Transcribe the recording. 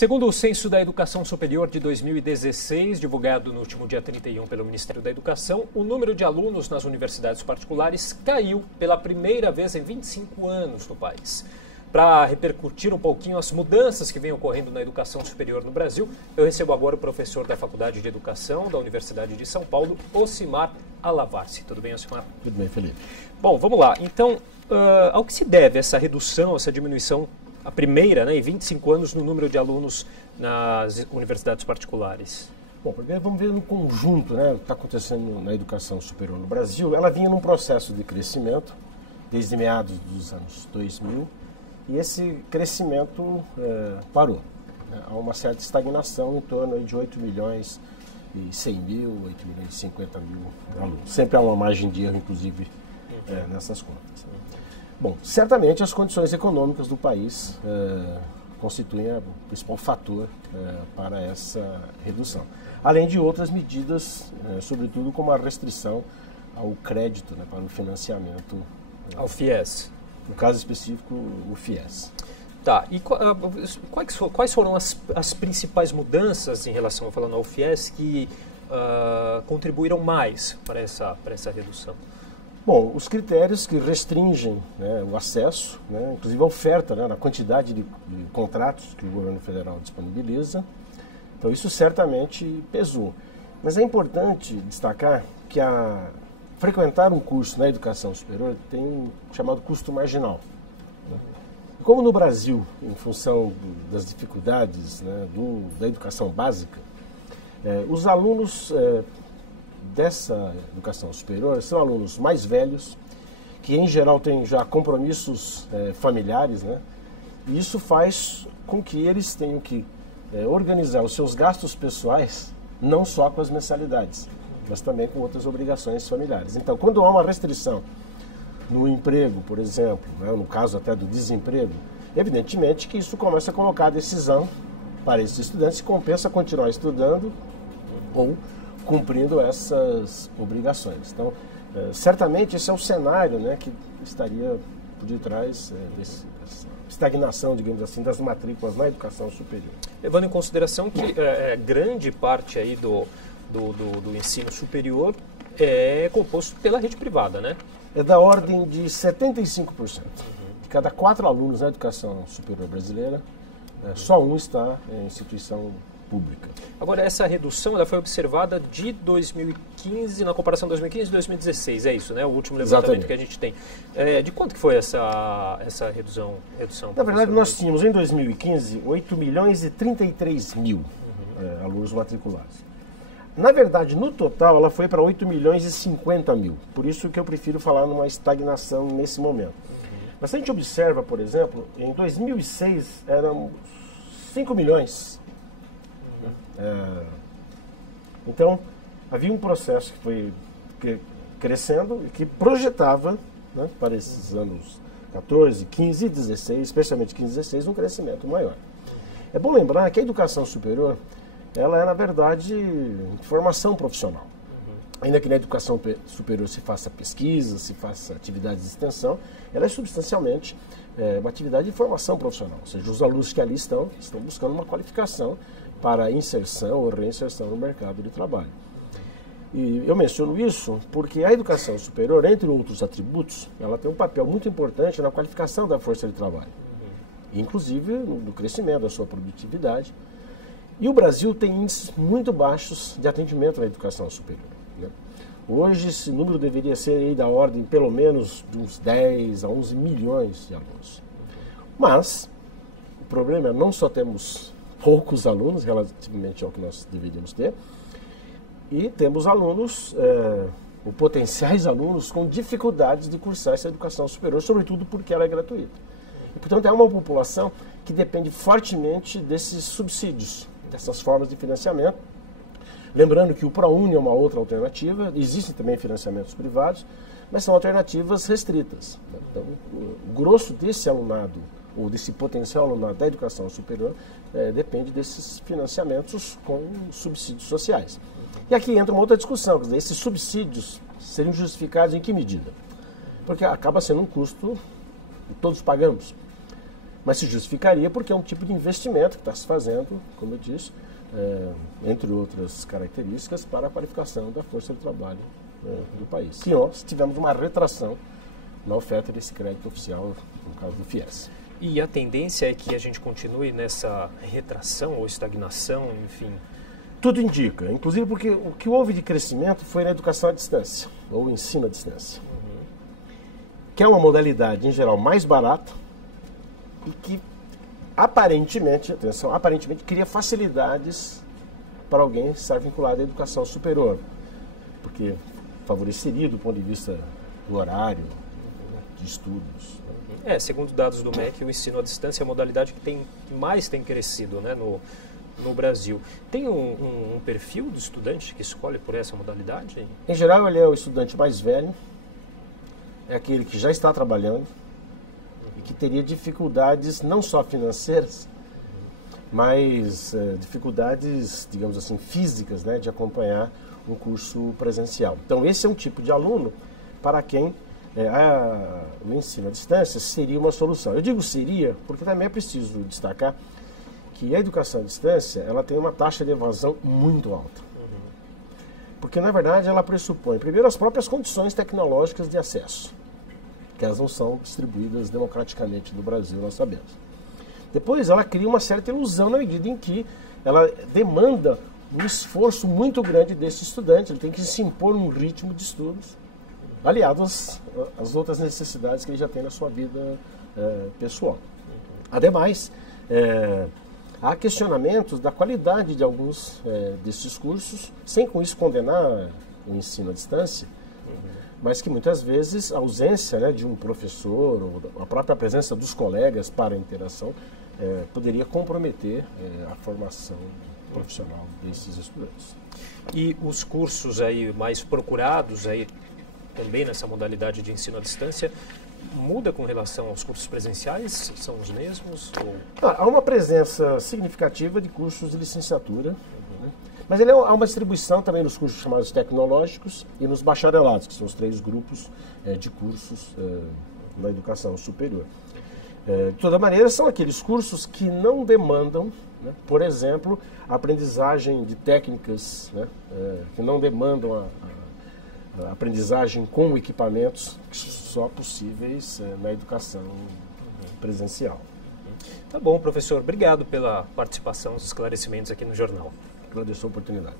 Segundo o Censo da Educação Superior de 2016, divulgado no último dia 31 pelo Ministério da Educação, o número de alunos nas universidades particulares caiu pela primeira vez em 25 anos no país. Para repercutir um pouquinho as mudanças que vêm ocorrendo na educação superior no Brasil, eu recebo agora o professor da Faculdade de Educação da Universidade de São Paulo, Ocimar Alavarce. Tudo bem, Ocimar? Tudo bem, Felipe. Bom, vamos lá. Então, ao que se deve essa redução, essa diminuição, a primeira, em 25 anos, no número de alunos nas universidades particulares? Bom, primeiro vamos ver no conjunto, o que está acontecendo na educação superior no Brasil. Ela vinha num processo de crescimento desde meados dos anos 2000 e esse crescimento parou. Há uma certa estagnação em torno de 8 milhões e 100 mil, 8 milhões e 50 mil alunos. Sempre há uma margem de erro, inclusive, nessas contas. Bom, certamente as condições econômicas do país constituem o principal fator para essa redução. Além de outras medidas, sobretudo como a restrição ao crédito, para o financiamento. Ao FIES. No caso específico, o FIES. Tá, e quais foram as principais mudanças em relação, falando ao FIES, que contribuíram mais para essa redução? Bom, os critérios que restringem o acesso, inclusive a oferta, na quantidade de contratos que o governo federal disponibiliza, então isso certamente pesou. Mas é importante destacar que frequentar um curso na educação superior tem um chamado custo marginal. E como no Brasil, em função das dificuldades da educação básica, os alunos dessa educação superior são alunos mais velhos, que em geral têm já compromissos familiares, e isso faz com que eles tenham que organizar os seus gastos pessoais não só com as mensalidades, mas também com outras obrigações familiares. Então, quando há uma restrição no emprego, por exemplo, no caso até do desemprego, evidentemente que isso começa a colocar a decisão para esses estudantes se compensa continuar estudando ou cumprindo essas obrigações. Então, certamente esse é o cenário que estaria por detrás dessa estagnação, digamos assim, das matrículas na educação superior. Levando em consideração que grande parte aí do ensino superior é composto pela rede privada, É da ordem de 75%. De cada 4 alunos na educação superior brasileira, só um está em instituição pública. Agora, essa redução ela foi observada de 2015, na comparação de 2015 e 2016, é isso, O último levantamento que a gente tem. De quanto que foi essa redução? Na verdade, nós tínhamos em 2015 8 milhões e 33 mil alunos matriculados. Na verdade, no total, ela foi para 8 milhões e 50 mil. Por isso que eu prefiro falar numa estagnação nesse momento. Mas se a gente observa, por exemplo, em 2006 eram 5 milhões. Então, havia um processo que foi crescendo e que projetava para esses anos 14, 15 e 16, especialmente 15 e 16, um crescimento maior. É bom lembrar que a educação superior ela é, na verdade, formação profissional. Ainda que na educação superior se faça pesquisa, se faça atividades de extensão, ela é substancialmente uma atividade de formação profissional. Ou seja, os alunos que ali estão buscando uma qualificação para inserção ou reinserção no mercado de trabalho. E eu menciono isso porque a educação superior, entre outros atributos, ela tem um papel muito importante na qualificação da força de trabalho, inclusive no crescimento da sua produtividade. E o Brasil tem índices muito baixos de atendimento na educação superior. Hoje esse número deveria ser aí da ordem pelo menos de uns 10 a 11 milhões de alunos. Mas o problema é não só temos poucos alunos relativamente ao que nós deveríamos ter, e temos alunos, ou potenciais alunos, com dificuldades de cursar essa educação superior, sobretudo porque ela é gratuita. E, portanto, é uma população que depende fortemente desses subsídios, dessas formas de financiamento. Lembrando que o ProUni é uma outra alternativa, existem também financiamentos privados, mas são alternativas restritas. Então, o grosso desse alunado, ou desse potencial alunado da educação superior, depende desses financiamentos com subsídios sociais. E aqui entra uma outra discussão, quer dizer, esses subsídios seriam justificados em que medida? Porque acaba sendo um custo que todos pagamos. mas se justificaria porque é um tipo de investimento que está se fazendo, como eu disse, entre outras características, para a qualificação da força de trabalho do país. E nós tivemos uma retração na oferta desse crédito oficial, no caso do FIES. E a tendência é que a gente continue nessa retração ou estagnação, enfim? Tudo indica, inclusive porque o que houve de crescimento foi na educação à distância, ou ensino à distância, que é uma modalidade, em geral, mais barata e que aparentemente, atenção, aparentemente cria facilidades para alguém estar vinculado à educação superior, porque favoreceria do ponto de vista do horário, de estudos. Segundo dados do MEC, o ensino à distância é a modalidade que mais tem crescido, né, no Brasil. Tem um perfil do estudante que escolhe por essa modalidade? Em geral, ele é o estudante mais velho, é aquele que já está trabalhando e que teria dificuldades não só financeiras, mas dificuldades, digamos assim, físicas, né, de acompanhar um curso presencial. Então, esse é um tipo de aluno para quem o ensino à distância seria uma solução. Eu digo seria porque também é preciso destacar que a educação à distância ela tem uma taxa de evasão muito alta. Porque, na verdade, ela pressupõe, primeiro, as próprias condições tecnológicas de acesso, que elas não são distribuídas democraticamente no Brasil, nós sabemos. Depois, ela cria uma certa ilusão na medida em que ela demanda um esforço muito grande desse estudante, ele tem que se impor um ritmo de estudos, aliado às outras necessidades que ele já tem na sua vida pessoal. Ademais, há questionamentos da qualidade de alguns desses cursos, sem com isso condenar o ensino à distância, mas que muitas vezes a ausência, né, de um professor ou a própria presença dos colegas para a interação poderia comprometer a formação profissional desses estudantes. E os cursos aí mais procurados aí também nessa modalidade de ensino à distância, muda com relação aos cursos presenciais? São os mesmos? Ou... Há uma presença significativa de cursos de licenciatura, né? Mas há uma distribuição também nos cursos chamados tecnológicos e nos bacharelados, que são os 3 grupos de cursos na educação superior. De toda maneira, são aqueles cursos que não demandam, né, por exemplo, a aprendizagem de técnicas, né, que não demandam a aprendizagem com equipamentos que só possíveis na educação presencial. Tá bom, professor. Obrigado pela participação, os esclarecimentos aqui no jornal. Agradeço a oportunidade.